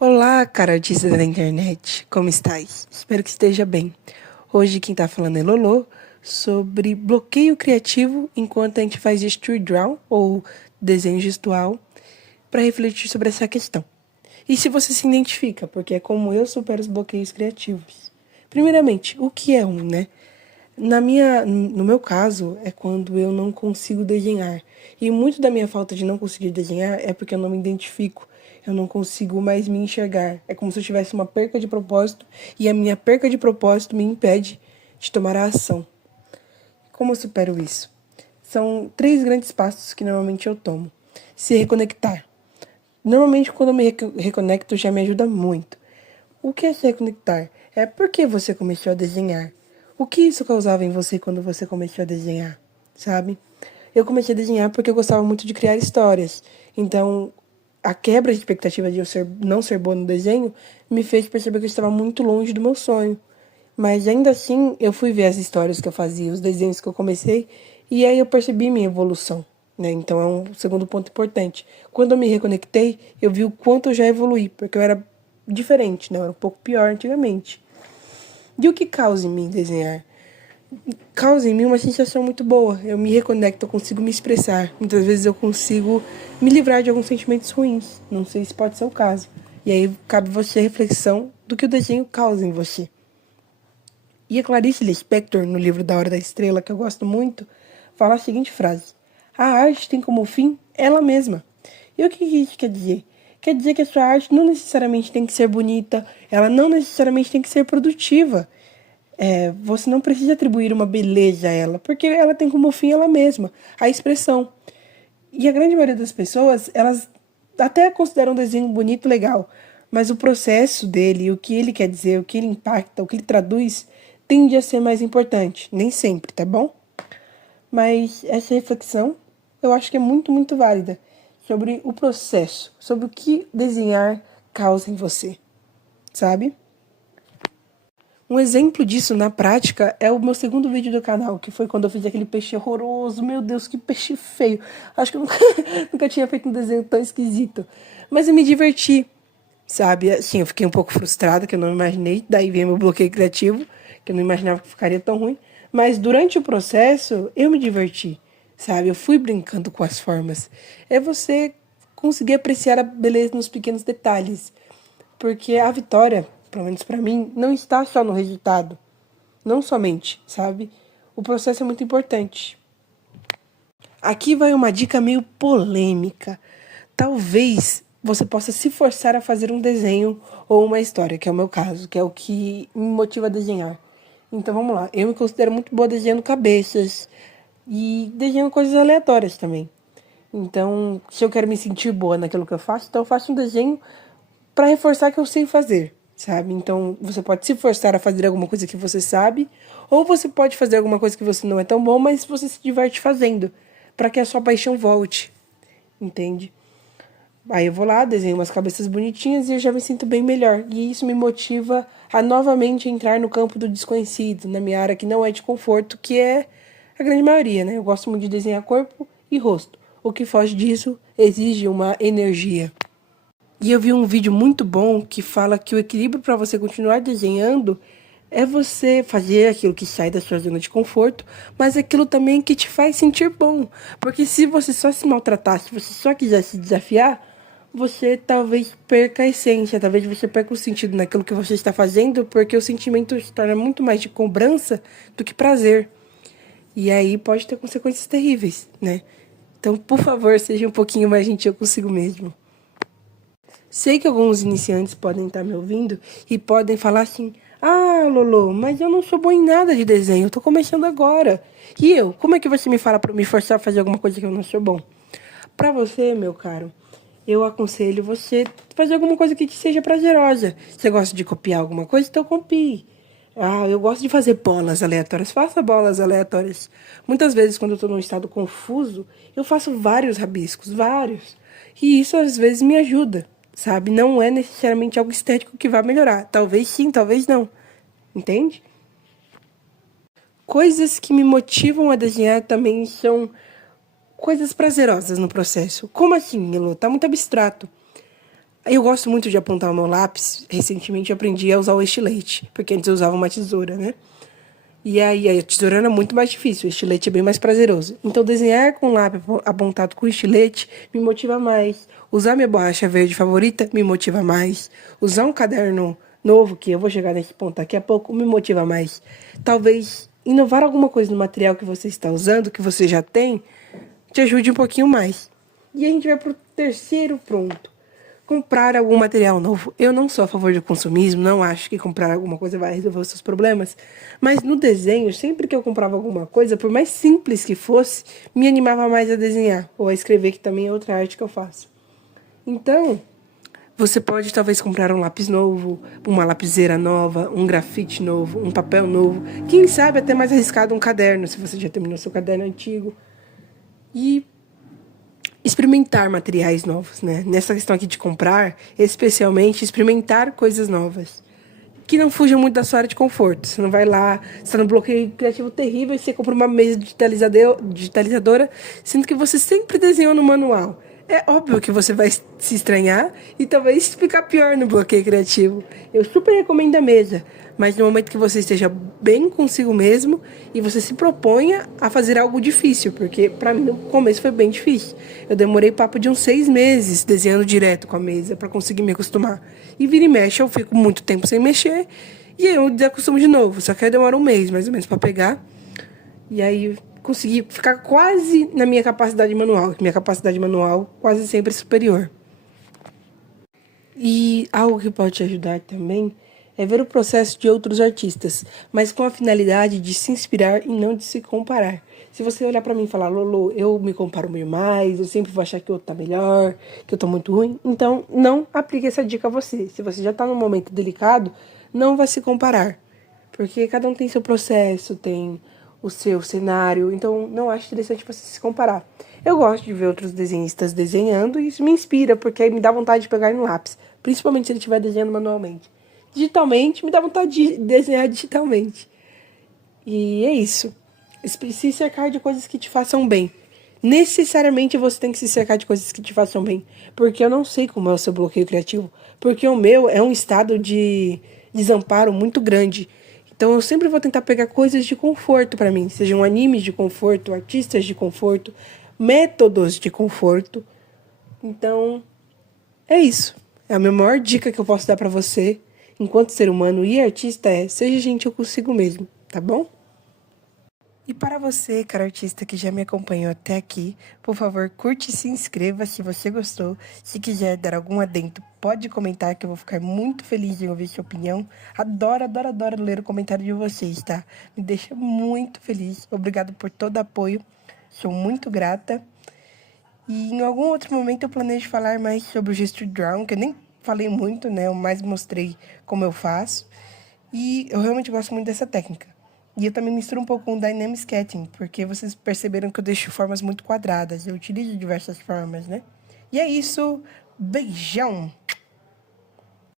Olá, cara artista da internet, como estás? Espero que esteja bem. Hoje quem tá falando é Lolo sobre bloqueio criativo enquanto a gente faz gesture draw ou desenho gestual para refletir sobre essa questão. E se você se identifica, porque é como eu supero os bloqueios criativos. Primeiramente, o que é né? No meu caso, é quando eu não consigo desenhar. E muito da minha falta de não conseguir desenhar é porque eu não me identifico. Eu não consigo mais me enxergar. É como se eu tivesse uma perca de propósito e a minha perca de propósito me impede de tomar a ação. Como eu supero isso? São 3 grandes passos que normalmente eu tomo. Se reconectar. Normalmente, quando eu me reconecto, já me ajuda muito. O que é se reconectar? É por que você começou a desenhar. O que isso causava em você quando você começou a desenhar, sabe? Eu comecei a desenhar porque eu gostava muito de criar histórias. Então, a quebra de expectativa de não ser boa no desenho me fez perceber que eu estava muito longe do meu sonho. Mas ainda assim, eu fui ver as histórias que eu fazia, os desenhos que eu comecei, e aí eu percebi minha evolução, né? Então é um segundo ponto importante. Quando eu me reconectei, eu vi o quanto eu já evoluí, porque eu era diferente, né? Eu era um pouco pior antigamente. E o que causa em mim desenhar? Causa em mim uma sensação muito boa. Eu me reconecto, eu consigo me expressar. Muitas vezes eu consigo me livrar de alguns sentimentos ruins. Não sei se pode ser o caso. E aí cabe você a reflexão do que o desenho causa em você. E a Clarice Lispector, no livro Da Hora da Estrela, que eu gosto muito, fala a seguinte frase: a arte tem como fim ela mesma. E o que isso quer dizer? Quer dizer que a sua arte não necessariamente tem que ser bonita, ela não necessariamente tem que ser produtiva. Você não precisa atribuir uma beleza a ela, porque ela tem como fim ela mesma, a expressão. E a grande maioria das pessoas, elas até consideram um desenho bonito e legal, mas o processo dele, o que ele quer dizer, o que ele impacta, o que ele traduz, tende a ser mais importante. Nem sempre, tá bom? Mas essa reflexão eu acho que é muito, muito válida sobre o processo, sobre o que desenhar causa em você, sabe? Um exemplo disso na prática é o meu segundo vídeo do canal, que foi quando eu fiz aquele peixe horroroso. Meu Deus, que peixe feio. Acho que eu nunca, nunca tinha feito um desenho tão esquisito. Mas eu me diverti, sabe? Assim, eu fiquei um pouco frustrada, que eu não imaginei. Daí veio meu bloqueio criativo, que eu não imaginava que ficaria tão ruim. Mas durante o processo, eu me diverti, sabe? Eu fui brincando com as formas. É você conseguir apreciar a beleza nos pequenos detalhes. Porque a vitória, pelo menos pra mim, não está só no resultado. Não somente, sabe? O processo é muito importante. Aqui vai uma dica meio polêmica. Talvez você possa se forçar a fazer um desenho ou uma história, que é o meu caso, que é o que me motiva a desenhar. Então vamos lá. Eu me considero muito boa desenhando cabeças e desenhando coisas aleatórias também. Então, se eu quero me sentir boa naquilo que eu faço, então eu faço um desenho para reforçar que eu sei fazer, sabe? Então, você pode se forçar a fazer alguma coisa que você sabe, ou você pode fazer alguma coisa que você não é tão bom, mas você se diverte fazendo, para que a sua paixão volte, entende? Aí eu vou lá, desenho umas cabeças bonitinhas e eu já me sinto bem melhor. E isso me motiva a novamente entrar no campo do desconhecido, na minha área que não é de conforto, que é a grande maioria, né? Eu gosto muito de desenhar corpo e rosto. O que foge disso exige uma energia. E eu vi um vídeo muito bom que fala que o equilíbrio para você continuar desenhando é você fazer aquilo que sai da sua zona de conforto, mas aquilo também que te faz sentir bom. Porque se você só se maltratar, se você só quiser se desafiar, você talvez perca a essência, talvez você perca o sentido naquilo que você está fazendo, porque o sentimento se torna muito mais de cobrança do que prazer. E aí pode ter consequências terríveis, né? Então, por favor, seja um pouquinho mais gentil consigo mesmo. Sei que alguns iniciantes podem estar me ouvindo e podem falar assim: ah, Lolo, mas eu não sou bom em nada de desenho, eu tô começando agora. E eu, como é que você me fala para me forçar a fazer alguma coisa que eu não sou bom? Para você, meu caro, eu aconselho você fazer alguma coisa que te seja prazerosa. Você gosta de copiar alguma coisa? Então copie. Ah, eu gosto de fazer bolas aleatórias. Faça bolas aleatórias. Muitas vezes, quando eu estou num estado confuso, eu faço vários rabiscos, vários. E isso às vezes me ajuda, sabe? Não é necessariamente algo estético que vai melhorar. Talvez sim, talvez não. Entende? Coisas que me motivam a desenhar também são coisas prazerosas no processo. Como assim, Elo? Tá muito abstrato. Eu gosto muito de apontar o meu lápis. Recentemente eu aprendi a usar o estilete, porque antes eu usava uma tesoura, né? E aí a tesoura era muito mais difícil, o estilete é bem mais prazeroso. Então desenhar com lápis apontado com estilete me motiva mais. Usar minha borracha verde favorita me motiva mais. Usar um caderno novo, que eu vou chegar nesse ponto daqui a pouco, me motiva mais. Talvez inovar alguma coisa no material que você está usando, que você já tem, te ajude um pouquinho mais. E a gente vai pro terceiro ponto. Comprar algum material novo. Eu não sou a favor do consumismo, não acho que comprar alguma coisa vai resolver os seus problemas, mas no desenho, sempre que eu comprava alguma coisa, por mais simples que fosse, me animava mais a desenhar ou a escrever, que também é outra arte que eu faço. Então, você pode talvez comprar um lápis novo, uma lapiseira nova, um grafite novo, um papel novo, quem sabe até mais arriscado um caderno, se você já terminou seu caderno antigo. E experimentar materiais novos, né? Nessa questão aqui de comprar, especialmente experimentar coisas novas. Que não fujam muito da sua área de conforto. Você não vai lá, você está num bloqueio criativo terrível e você compra uma mesa digitalizadora, sendo que você sempre desenhou no manual. É óbvio que você vai se estranhar e talvez ficar pior no bloqueio criativo. Eu super recomendo a mesa, mas no momento que você esteja bem consigo mesmo e você se proponha a fazer algo difícil, porque para mim no começo foi bem difícil. Eu demorei papo de uns 6 meses desenhando direto com a mesa para conseguir me acostumar. E vira e mexe, eu fico muito tempo sem mexer e aí eu desacostumo de novo. Só que aí demora um mês mais ou menos para pegar. E aí consegui ficar quase na minha capacidade manual, que minha capacidade manual quase sempre é superior. E algo que pode te ajudar também é ver o processo de outros artistas, mas com a finalidade de se inspirar e não de se comparar. Se você olhar pra mim e falar, Lolo, eu me comparo demais, eu sempre vou achar que o outro tá melhor, que eu tô muito ruim, então não aplique essa dica a você. Se você já tá num momento delicado, não vai se comparar, porque cada um tem seu processo, tem o seu cenário, então não acho interessante você se comparar. Eu gosto de ver outros desenhistas desenhando e isso me inspira, porque aí me dá vontade de pegar no lápis, principalmente se ele estiver desenhando manualmente. Digitalmente, me dá vontade de desenhar digitalmente. E é isso. Se cercar de coisas que te façam bem. Necessariamente você tem que se cercar de coisas que te façam bem. Porque eu não sei como é o seu bloqueio criativo. Porque o meu é um estado de desamparo muito grande. Então eu sempre vou tentar pegar coisas de conforto para mim. Sejam animes de conforto, artistas de conforto, métodos de conforto. Então, é isso. É a minha maior dica que eu posso dar para você, enquanto ser humano e artista, é seja gentil consigo mesmo, tá bom? E para você, cara artista que já me acompanhou até aqui, por favor, curte e se inscreva se você gostou. Se quiser dar algum adendo, pode comentar que eu vou ficar muito feliz em ouvir sua opinião. Adoro, adoro, adoro ler o comentário de vocês, tá? Me deixa muito feliz. Obrigado por todo o apoio. Sou muito grata. E em algum outro momento eu planejo falar mais sobre o Gesture Drawn, que eu nem falei muito, né? Eu mais mostrei como eu faço. E eu realmente gosto muito dessa técnica. E eu também misturo um pouco com o Dynamic Sketching, porque vocês perceberam que eu deixo formas muito quadradas. Eu utilizo diversas formas, né? E é isso. Beijão!